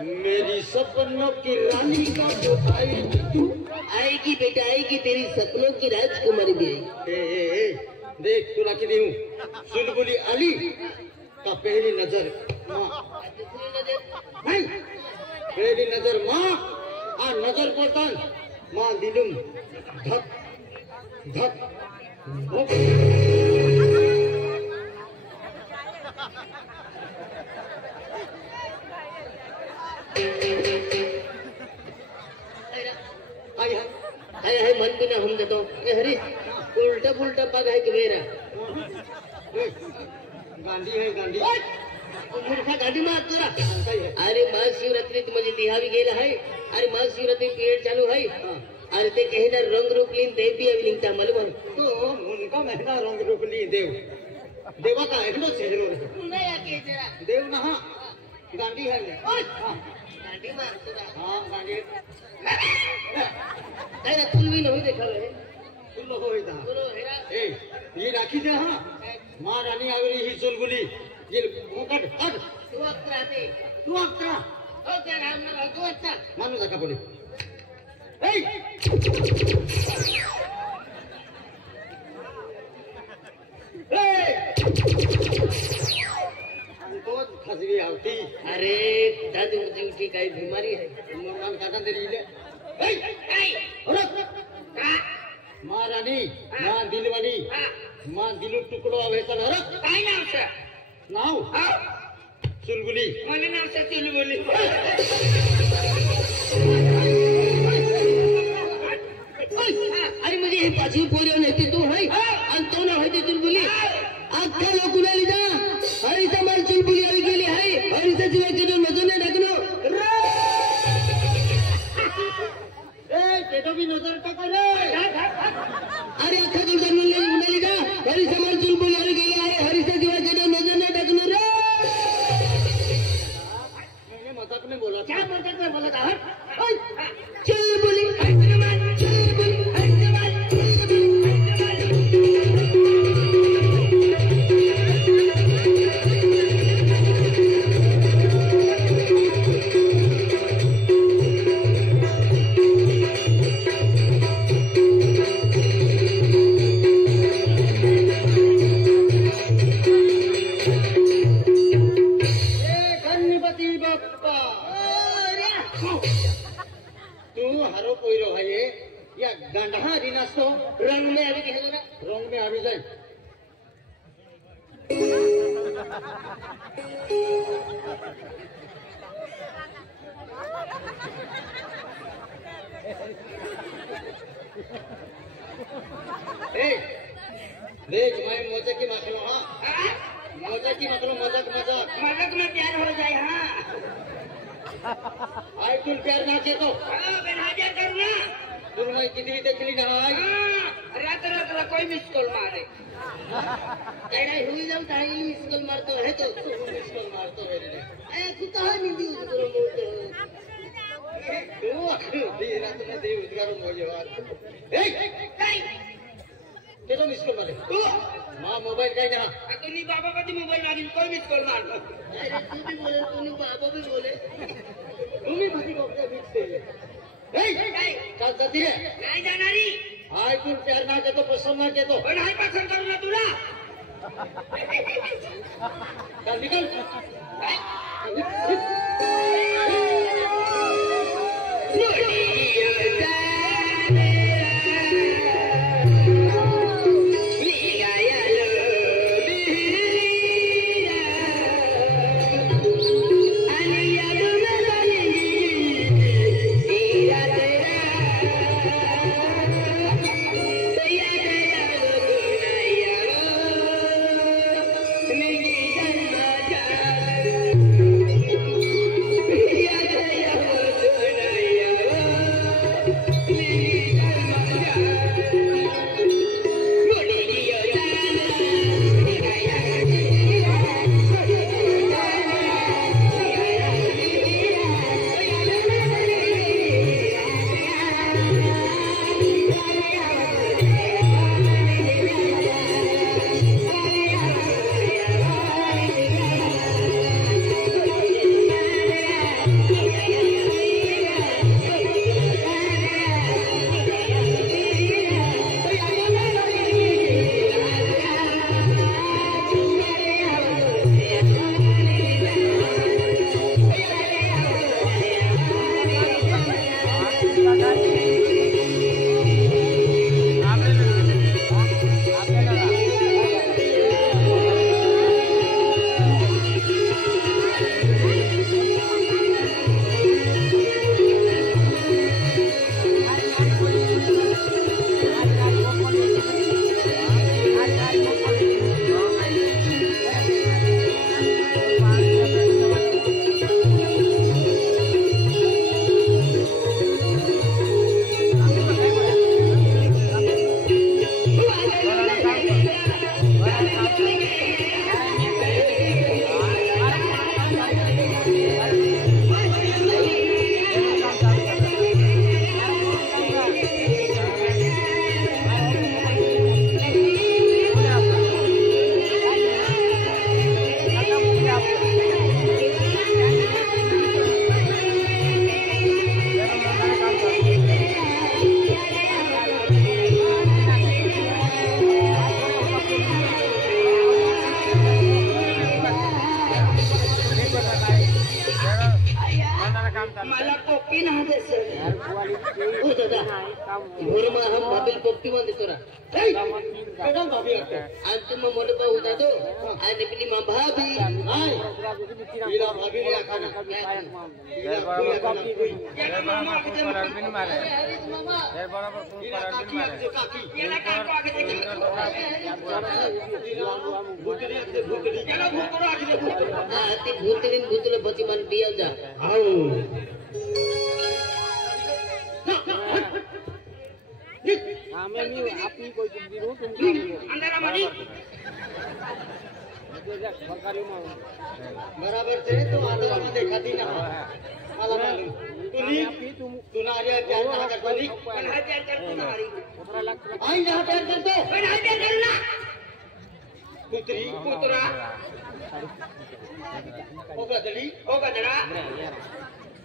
मेरी सपनों की रानी का जो आएगी तू। आएगी बेटा आएगी, तेरी सपनों की राजकुमारी भी आएगी। देख तू रखी दी हूँ चुलबुली अली का पहली नजर माँ, नहीं पहली नजर माँ आ नजर पड़तान माँ दिलुम धक धक धक। हाय मन भी ना हम देतो हरी उल्टा पुल्टा पग है कि मेरा गांधी है गांधी मूर्खा गाडी मार तुला। अरे महाशिवरात्रीत म्हणजे लिहावी गेला आहे। अरे महाशिवरात्री पिरियड चालू आहे। अरे ते कहना रंग रूप लीन देव भी अभी निघता मालूम तो उनका महंगा रंग रूप ली देव देवा का एकड़ो चेहरो देव नहा गांधी है गाडी मार तुला। हाँ गांधी अरे तुल भी नहीं देखा है तुल हो इता ए ये राखी दे हाँ माँ रानी आवेली ही चुलबुली ये मुकट हट तू अक्रा दे तू अक्रा ओ क्या नाम ना तू अच्छा मानो जाका बोले बहुत खजवी आवती। अरे दादी मुझे उठी काही बीमारी है मोरगान काटा तेरी ले माँ रानी माँ दिलवाली माँ दिलू टुकड़ो आवे चल हर काय नाव से नाव चुलबुली મને નામ છે ચુલબુલી। अरे मुझे हे पाचवी पोरी नाही तू है आणि तो ना है चुलबुली। अख्खा लोक उडाली जा हरीचा माल चुलबुली आली गेली आहे। हरीचा जीवा केलो नजर नाही टाकलो ए तेतो भी नजर टका रे। अरे अख्खा तो जन्मले उडाली जा हरीचा माल चुलबुली आली गेली आहे। हरीचा जीवा केलो नजर नाही टाकलो रे। मैंने मजाक में बोला क्या मजाक में बोला था चुलबुली हरो पोइरो है ये या गंडहा दिनास तो रंग में अभी कह ना रंग में आवी जाए ए देख मैं मोजे की मखलो हाँ मोजे की मखलो मजाक मजाक मजाक में प्यार हो जाए। हाँ आई तुम प्यार ना के तो बेनहाजा करना तुम मैं कितनी देखली ना आई रात रात कोई मिस कॉल मारे कहना हुई जाऊ ताई मिस कॉल मारतो है तो मिस कॉल मारतो है रे ए तू कहां निंदी करो बोलते तू दी रात में दे उद्गार मोजे वार ए ते तो मिस कॉल मारे मां मोबाइल काय ना तुम्ही बाबा कधी मोबाईल मागील कोई मिस कॉल मारतो। अरे तू भी बोले तुम्ही बाबा भी बोले तुम्ही भूती बघता मिक्स केले काय जाती रे नाही जाणारी हाय तू प्यार ना के तो पसंद ना के तो पण हाय पसंद करू ना तुला चल निकल मला पोपटी ना दे सर ओ दादा घोरमा हम भाभी पोपटी मान देतो रा केडा भाभी आज तुम मोने बा होता तो आज निकली मां भाभी हाय हीरा भाभी रे खाना ती भूतली भूतले बची मन दिया जा आओ बराबर से तो आदर में देखा थी ना माला मालूम तू ना आर्या प्यार ना कर पानी आई जहाँ प्यार करते पुत्री पुत्रा होगा दड़ा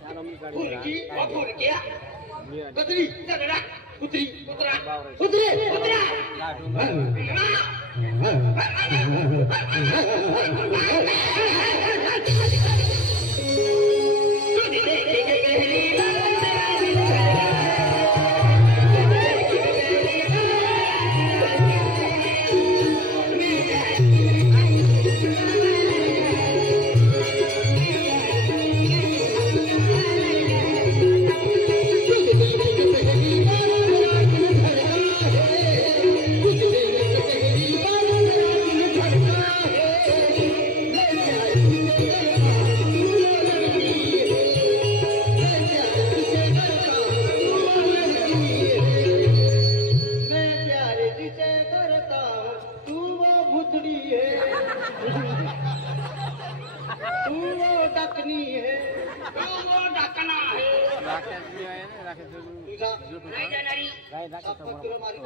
फुरकी और फुरकिया कतरी दड़ा पुत्री पुत्रा पुत्रे पुत्रा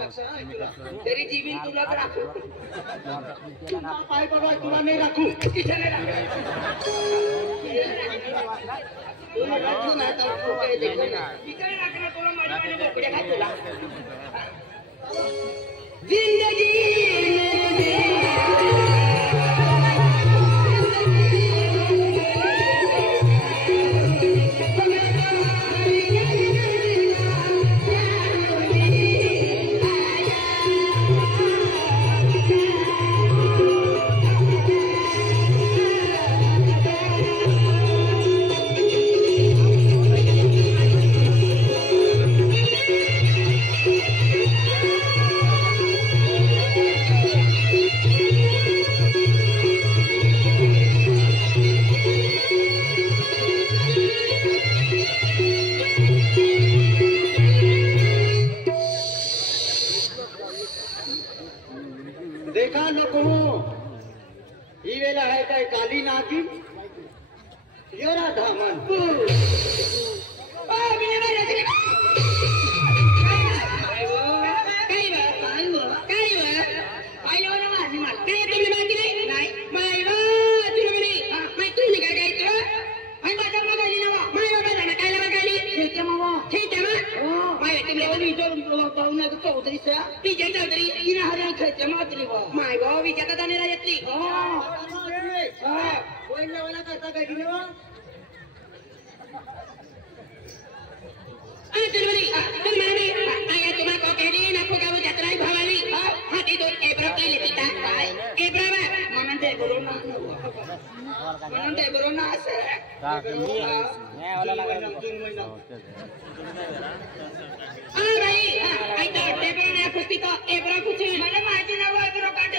तेरी जीवन तुला राखू पाय बाबा तुला नाही राखू किती नाही राखू तुला राखू ना तर तू काय देखो ना किती राखना तुला माझ्या बोकडे खा तुला जिंदगी देखा नको ही वेळा आहे काय काली नाकी योरा धामन चौधरी माय भाऊ विचारता जाणे येतली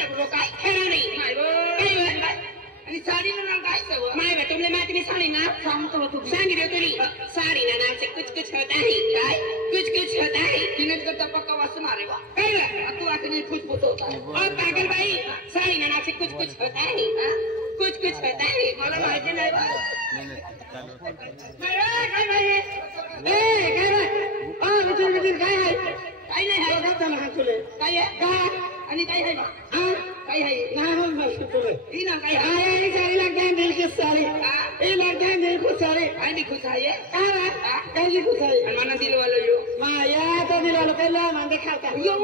करता काय साड़ी ना काय सव माय तुमले माहिती मी साडी ना सांगतो तू सांगितलं तरी साडी ना नाम से कुछ होता है काय कुछ होता है तिने करता पक्का वासना रे वा काय तू आखने खुश होता है और पागल भाई साडी ना नाम से कुछ होता है कुछ होता है मला माहिती नाही बा काय भाई ए काय भाई विचार काय आहे काय नाही आहे बघा चला हा तुले काय आहे का आणि काय आहे बा काय आहे ना हो मस्त तुले ई ना काय आहे सारी लगता है दिल के सारे ए लगता है दिल को सारे आई भी खुश है काय जी खुश है माना दिल वाला यो माया तो दिल वाला पहला मान देखाता यो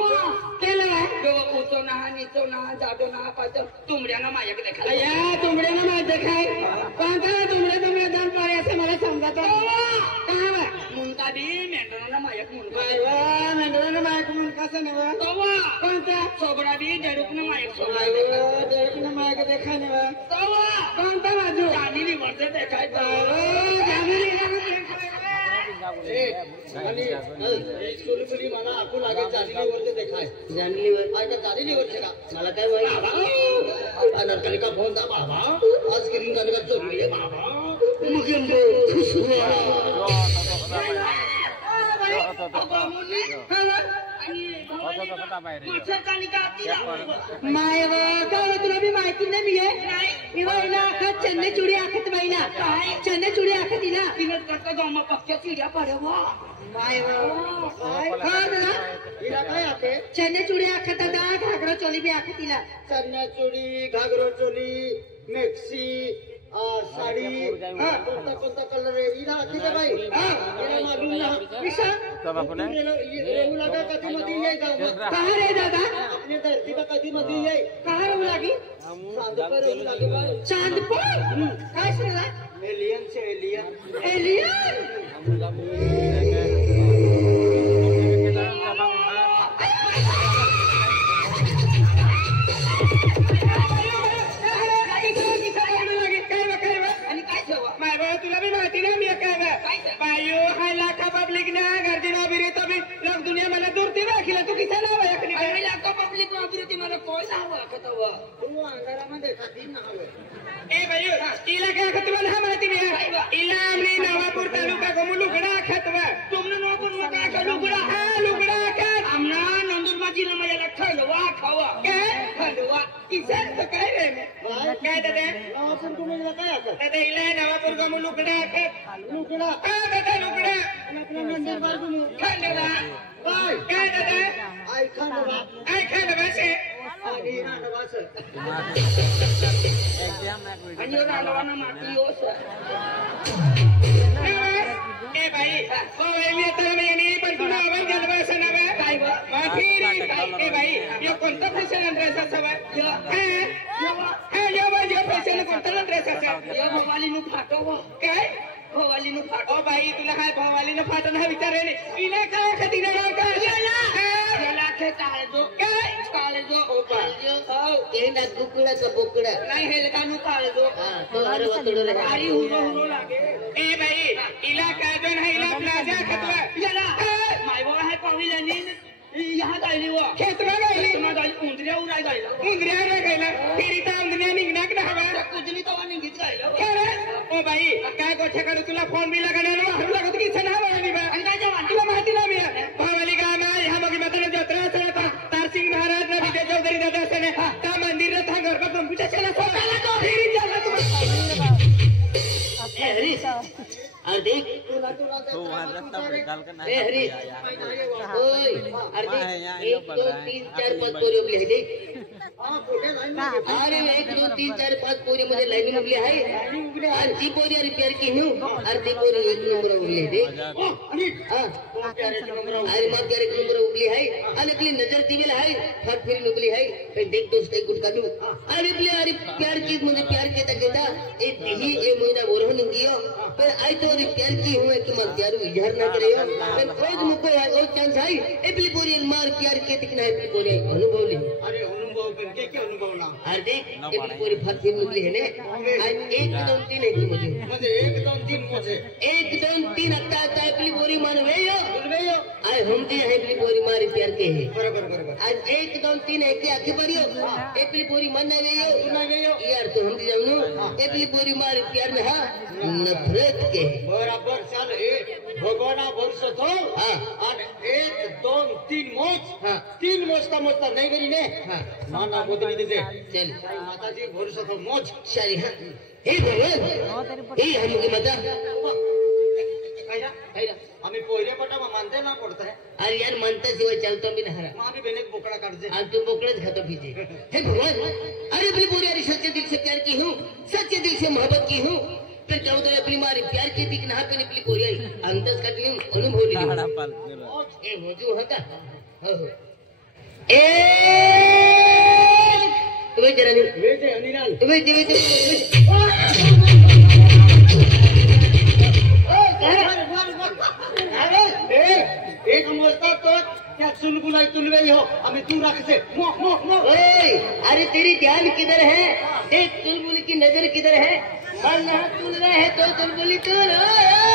केला यो ऊंचो ना नीचो ना जाडो ना पाचो तुमड्या ना माया के देखा या तुमड्या ना माया देखाय कोणता तुमड्या दान पारे असं मला समजत से नवा तवा कोणता सोबडा बी डेरुकने माईक सोबडा देखने मायक देखा नवा तवा कोणता बाजू जानीली वर्दे देखाय आणि चुलबुली मला आपण आगे जाणली वरती देखाय जानीली वर काय का जाणली वरती का मला काय माहिती अनरकली का फोन था बाबा आज स्क्रीन का चोरी है बाबा मुकेंदो खुश हुआ माय काय तुला बी माहिती नाही मी आहे आखत चन्ने चुडी आखत बाईला काय चन्ने चुडी आखत तिला तिने करता जाऊ मग पक्क्या चिड्या पडवा माय हिला काय आते चन्ने चुडी आखत आता घागरा चोली बी आखत तिला चन्या चोली घागरो चोली मेक्सी साड़ी कोणता कलर है हिला आती का भाई हिला मालूम ना विषा रेहू लगा कधी मध्ये ये जाऊ कहा रे दादा अपने धरती का कधी मध्ये ये कहा रहू लागी चांद पर रेहू लगे भाई चांद पर काय सुनला एलियन से एलियन एलियन तुला बी माहिती ना मी काय बायो हाय लाखा पब्लिक ना गर्दीना बिरी तभी लोग दुनिया मला दूरती राखीला तू किसा नाव आहे कनी बाई लाखा पब्लिक ना बिरी मला कोण नाव आहे कतवा तू अंधारामध्ये खाती ना हवे ए बायो इला काय खतवा ना माहिती नाही इला आमरी नवापूर तालुका गमुलुगडा खतवा तुमने नवापूर मका का लुगडा हा लुगडा का आमना नंदुरबाजी ना मला खलवा खावा काय खलवा किसा तो काय रे काय दादा आपण तुम्हाला काय आता दादा इला नवापूर गमुलुगडा का लुगडा दादा लुगडा आपल्या नंदर बाजूने खलवा काय दादा आई खांडवा काय खलवा से आणि हांडवास आणि रालवाना माती ओस ए भाई ओ मी तर मी नाही पण तुला आवाज घालवा सनावा काय माफी रे ए भाई यो कोणता फॅशन ड्रेस असावा यो फॅशन कोणता ड्रेस असा यो भवाली नु फाटो काय भवाली नु फाटो भाई तुला काय भवाली नु फाटो ना विचार रे इला काय खतीना नाव काय याला के काळजो काय काळजो ओ काळजो हो ए ना कुकुडा का बोकडा नाही हे कानू काळजो तो अरे वातडो रे गाडी हुरो लागे ए भाई इला काय दोन है इला प्लाजा खतवा याला माय बाबा है पावली जानी यहाँ गायली वो खेतरा गायली ना गायली उंदरिया उराय गायला उंदरिया रे गायला फिरीता उंदरिया निघणार ना हवा कुजली तवा निघित गायला खरे ओ भाई काय गोठ्या कर तुला फोन बी लगाना ना हरु लागत की छना वाली बा आणि काय जवान तुला माहिती ना मी भावाली का ना यहाँ मग मतन जत्रा चलता तारसिंग महाराज ना विजय चौधरी दादा सने का मंदिर रे था घर का कंप्यूटर चला सोला तो फिरी चला तू ए हरी अरे देख तुला ए हरी ओय अरे देख 1 2 3 4 5 पोरी आपली आहे देख हा कुठे लाईन अरे 1 2 3 4 5 पोरी मध्ये लाईन उभली आहे आणि ती पोरी अरे प्यार की हूं अरे ती पोरी 1 नंबर उभली आहे देख आणि हां अरे मग करे 1 नंबर उभली आहे आणि आपली नजर दिवेल आहे फट फिरी उभली आहे पण देख दोस्त एक गुट काढू अरे प्यार की मुझे प्यार के तक देता ए दिही ए मोइना बोरहन गियो पर आई तो प्यार की हुए कि मत यार इजहार ना करे पर खोज मुको है ओ चांस आई ए प्ली पोरी मार प्यार के तिकना है प्ली पोरी अनुभव ले अरे अनुभव करके क्या अनुभव ना अरे देख ए प्ली पोरी फट फिरी निकली है ने आज 1 2 3 है की मुझे म्हणजे 1 2 3 मोजे 1 2 3 आता आता प्ली पोरी मानवे यो बोलवे यो आई हम दी है प्ली पोरी मारी प्यार के है बरोबर आज 1 2 3 है की आखी परियो ए प्ली पोरी मन वे यो नाही यो यार तो हम दी जानो ए प्ली पोरी मारी प्यार में हां नफरत के बराबर चाल ए भगवाना वर्ष तो हां आणि 1 2 3 मोज हां 3 मोजता मोजता नाही करी ने हां माना बोतली देते चल माताजी वर्ष तो मोज शारी हां हे भगवान हे हम की माता कायला आम्ही पोयरे पटा मानते ना पडताय अरे यार मानता सिवाय चलतो भी नहीं रहा आम्ही बेनेक बोकडा काढते आज तुम बोकड़े खातो पीछे हे भगवान अरे अपनी पूरी अरे सच्चे दिल से प्यार की हूँ सच्चे दिल से मोहब्बत की हूँ फिर क्या होता है अपनी मारी प्यार की थी कि नहा पे निकली कोई आई अंदर का टीम अनुभव ली ए मौजू होता हो ए तुम्हें जरा नहीं वेजे अनिलाल तुम्हें जीवित एक मोजता तो त्या चुलबुली तुलाई तुलवे हो हमें तू रख से मोह मोह मोह ओए, अरे तेरी ध्यान किधर है? देख चुलबुली की नजर किधर है? मन तुलवा है तो चुलबुली तुल।